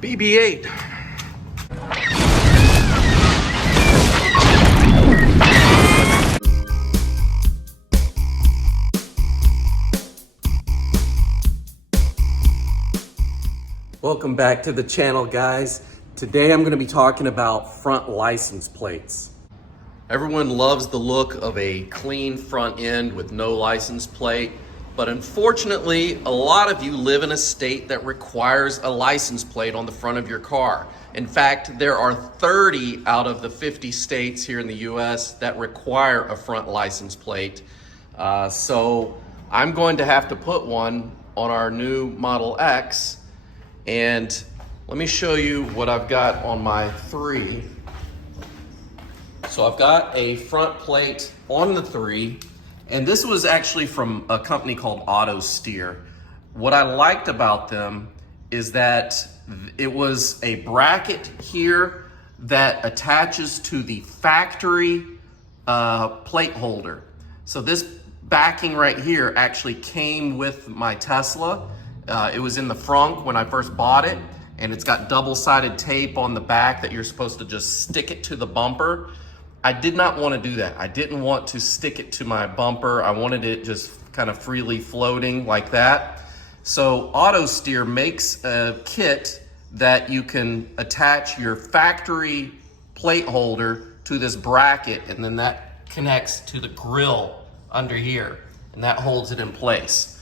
BB-8. Welcome back to the channel, guys. Today I'm going to be talking about front license plates. Everyone loves the look of a clean front end with no license plate, but unfortunately, a lot of you live in a state that requires a license plate on the front of your car. In fact, there are 30 out of the 50 states here in the US that require a front license plate. So I'm going to have to put one on our new Model X. And let me show you what I've got on my 3. So I've got a front plate on the 3, and this was actually from a company called Auto Steer. What I liked about them is that it was a bracket here that attaches to the factory plate holder. So this backing right here actually came with my Tesla. It was in the frunk when I first bought it, and it's got double-sided tape on the back that you're supposed to just stick it to the bumper. I did not want to do that. I didn't want to stick it to my bumper. I wanted it just kind of freely floating like that. So Auto Steer makes a kit that you can attach your factory plate holder to this bracket, and then that connects to the grill under here, and that holds it in place.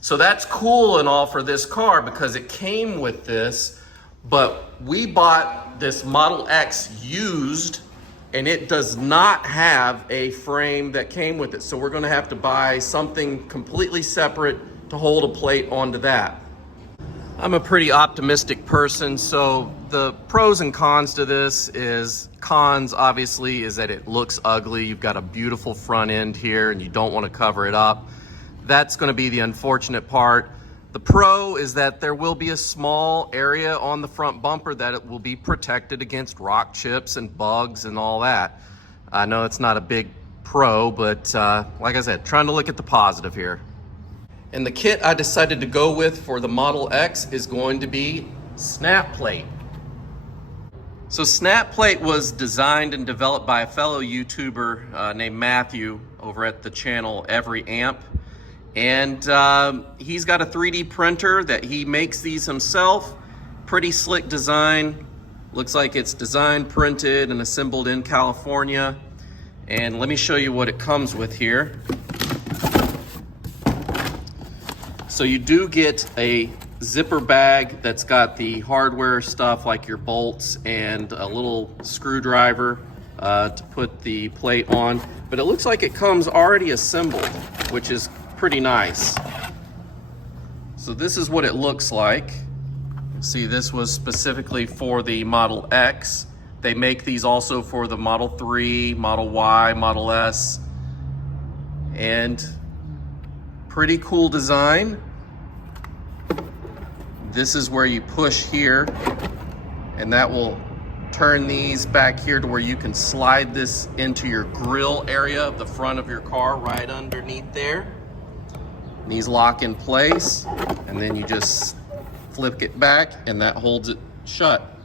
So that's cool and all for this car because it came with this, but we bought this Model X used, and it does not have a frame that came with it. So we're gonna have to buy something completely separate to hold a plate onto that. I'm a pretty optimistic person, so the pros and cons to this is, cons obviously is that it looks ugly. You've got a beautiful front end here and you don't wanna cover it up. That's going to be the unfortunate part. The pro is that there will be a small area on the front bumper that it will be protected against rock chips and bugs and all that. I know it's not a big pro, but like I said, trying to look at the positive here. And the kit I decided to go with for the Model X is going to be SnapPlate. So SnapPlate was designed and developed by a fellow YouTuber named Matthew over at the channel Every Amp. And he's got a 3D printer that he makes these himself. Pretty slick design. Looks like it's designed, printed, and assembled in California. And let me show you what it comes with here. So you do get a zipper bag that's got the hardware stuff like your bolts and a little screwdriver to put the plate on. But it looks like it comes already assembled, which is pretty nice. So this is what it looks like. See, this was specifically for the Model X. They make these also for the Model 3, Model Y, Model S. And pretty cool design. This is where you push here, and that will turn these back here to where you can slide this into your grill area of the front of your car right underneath there. These lock in place, and then you just flip it back and that holds it shut.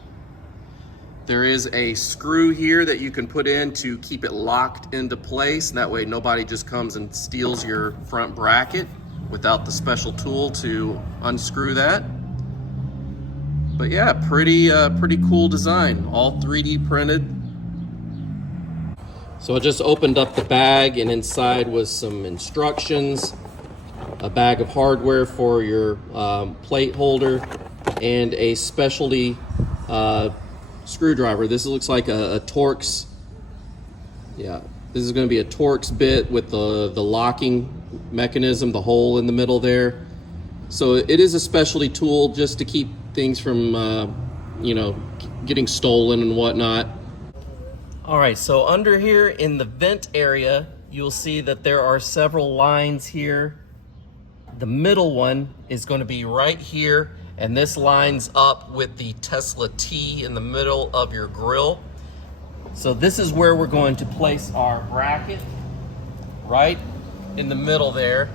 There is a screw here that you can put in to keep it locked into place, and that way nobody just comes and steals your front bracket without the special tool to unscrew that. But yeah, pretty cool design, all 3D printed. So I just opened up the bag, and inside was some instructions, a bag of hardware for your plate holder, and a specialty screwdriver. This looks like a Torx. Yeah, this is going to be a Torx bit with the locking mechanism, the hole in the middle there. So it is a specialty tool just to keep things from you know, getting stolen and whatnot. All right, so under here in the vent area, you'll see that there are several lines here. The middle one is going to be right here, and this lines up with the Tesla T in the middle of your grill. So this is where we're going to place our bracket, right in the middle there,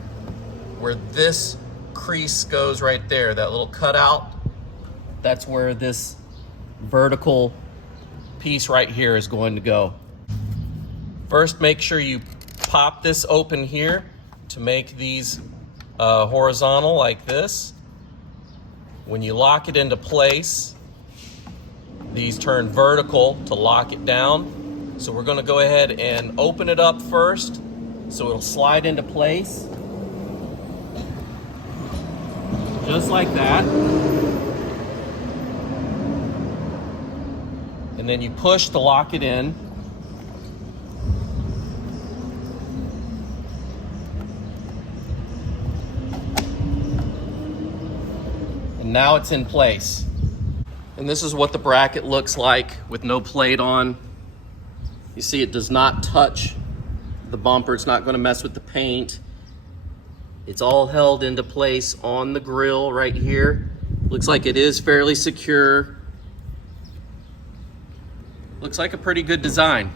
where this crease goes right there, that little cutout. that's where this vertical piece right here is going to go. First, make sure you pop this open here to make these horizontal like this. When you lock it into place, these turn vertical to lock it down. So we're going to go ahead and open it up first so it'll slide into place. Just like that. And then you push to lock it in. And now it's in place. And this is what the bracket looks like with no plate on. You see it does not touch the bumper. It's not going to mess with the paint. It's all held into place on the grill right here. Looks like it is fairly secure. Looks like a pretty good design.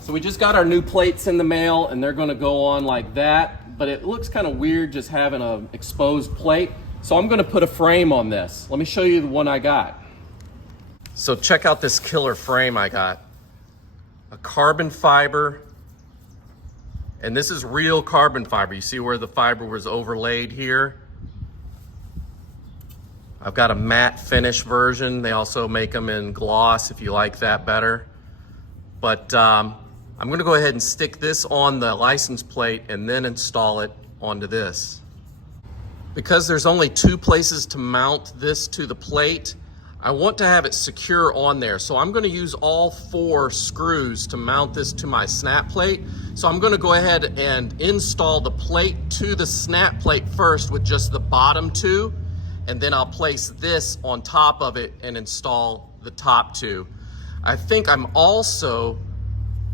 So we just got our new plates in the mail and they're gonna go on like that, but it looks kind of weird just having an exposed plate. So I'm gonna put a frame on this. Let me show you the one I got. So check out this killer frame I got. A carbon fiber, and this is real carbon fiber. You see where the fiber was overlaid here? I've got a matte finish version. They also make them in gloss if you like that better. But I'm gonna go ahead and stick this on the license plate and then install it onto this. Because there's only 2 places to mount this to the plate, I want to have it secure on there. So I'm gonna use all 4 screws to mount this to my SnapPlate. So I'm gonna go ahead and install the plate to the SnapPlate first with just the bottom 2, and then I'll place this on top of it and install the top 2. I think I'm also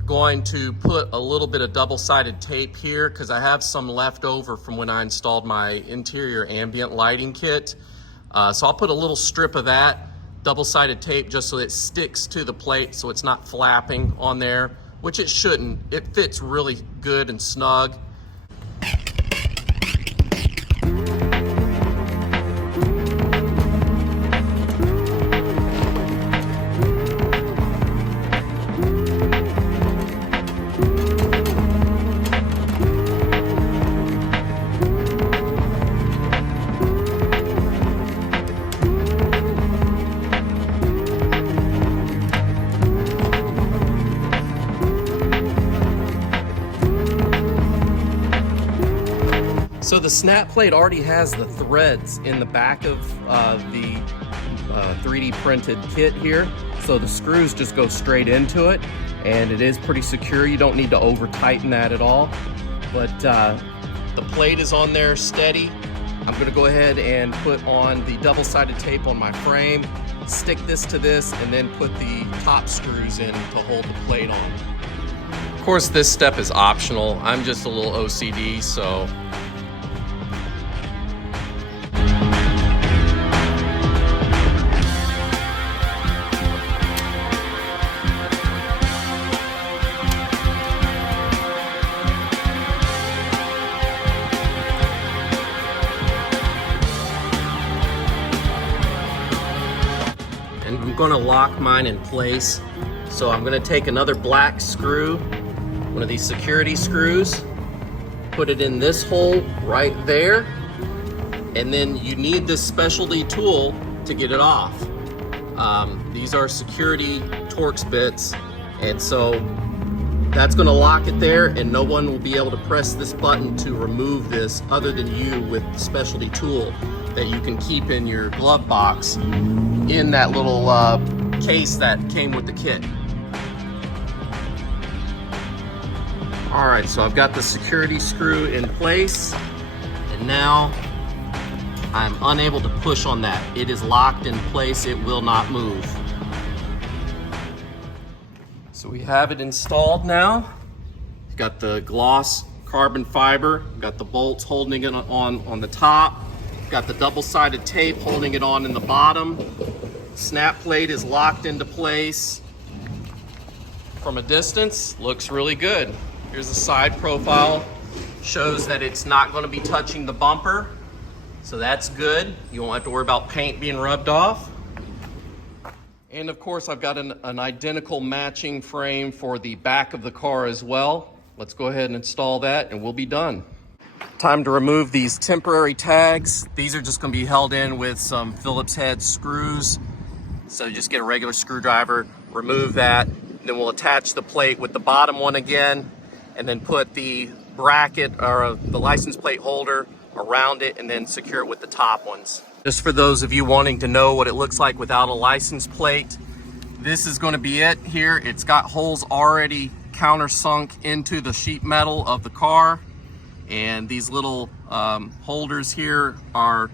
going to put a little bit of double-sided tape here because I have some left over from when I installed my interior ambient lighting kit. So I'll put a little strip of that double-sided tape just so it sticks to the plate so it's not flapping on there, which it shouldn't. It fits really good and snug. So the SnapPlate already has the threads in the back of the 3D printed kit here. So the screws just go straight into it and it is pretty secure. You don't need to over tighten that at all. But the plate is on there steady. I'm gonna go ahead and put on the double-sided tape on my frame, stick this to this, and then put the top screws in to hold the plate on. Of course, this step is optional. I'm just a little OCD, so and I'm gonna lock mine in place. So I'm gonna take another black screw, one of these security screws, put it in this hole right there, and then you need this specialty tool to get it off. These are security Torx bits, and so that's gonna lock it there, and no one will be able to press this button to remove this other than you with the specialty tool that you can keep in your glove box in that little case that came with the kit. All right, so I've got the security screw in place, and now I'm unable to push on that. It is locked in place, it will not move. So we have it installed now. You've got the gloss carbon fiber, you've got the bolts holding it on the top, you've got the double-sided tape holding it on in the bottom. SnapPlate is locked into place. From a distance, looks really good. Here's the side profile, shows that it's not going to be touching the bumper. So that's good. You won't have to worry about paint being rubbed off. And of course, I've got an identical matching frame for the back of the car as well. Let's go ahead and install that and we'll be done. Time to remove these temporary tags. These are just going to be held in with some Phillips head screws. So just get a regular screwdriver, remove that, then we'll attach the plate with the bottom one again, and then put the bracket or the license plate holder around it and then secure it with the top ones. Just for those of you wanting to know what it looks like without a license plate, this is going to be it here. It's got holes already countersunk into the sheet metal of the car, and these little holders here are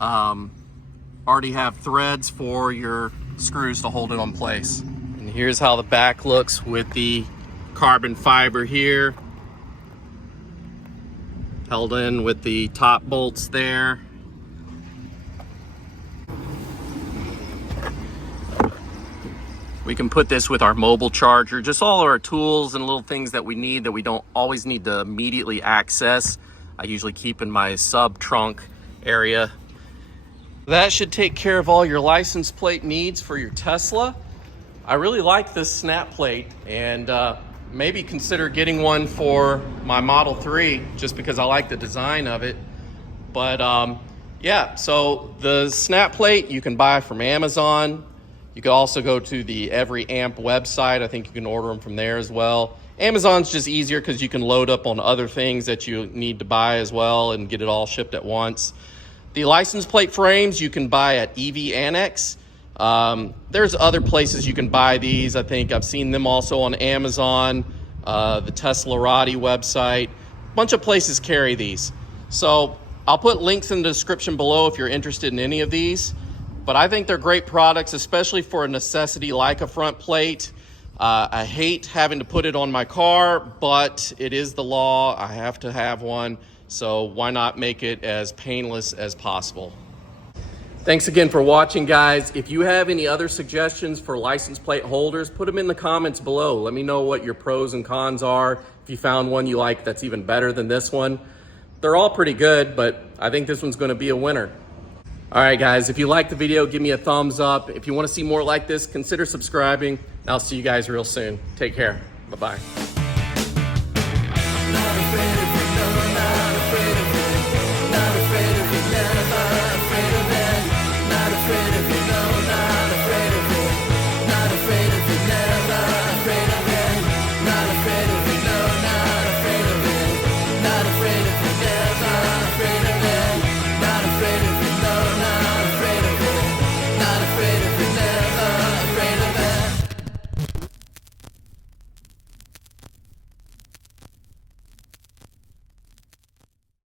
already have threads for your screws to hold it on place. And here's how the back looks with the carbon fiber here, held in with the top bolts there. We can put this with our mobile charger, just all our tools and little things that we need that we don't always need to immediately access. I usually keep in my sub trunk area. That should take care of all your license plate needs for your Tesla. I really like this SnapPlate, and maybe consider getting one for my Model 3 just because I like the design of it. But yeah, so the SnapPlate you can buy from Amazon. You can also go to the Every Amp website. I think you can order them from there as well. Amazon's just easier because you can load up on other things that you need to buy as well and get it all shipped at once. The license plate frames you can buy at EV Annex. There's other places you can buy these. I think I've seen them also on Amazon, the Teslarati website. A bunch of places carry these. So I'll put links in the description below if you're interested in any of these. But I think they're great products, especially for a necessity like a front plate. I hate having to put it on my car, but it is the law. I have to have one. So why not make it as painless as possible? Thanks again for watching, guys. If you have any other suggestions for license plate holders, put them in the comments below. Let me know what your pros and cons are. If you found one you like that's even better than this one. They're all pretty good, but I think this one's going to be a winner. All right, guys, if you liked the video, give me a thumbs up. If you want to see more like this, consider subscribing. And I'll see you guys real soon. Take care. Bye-bye.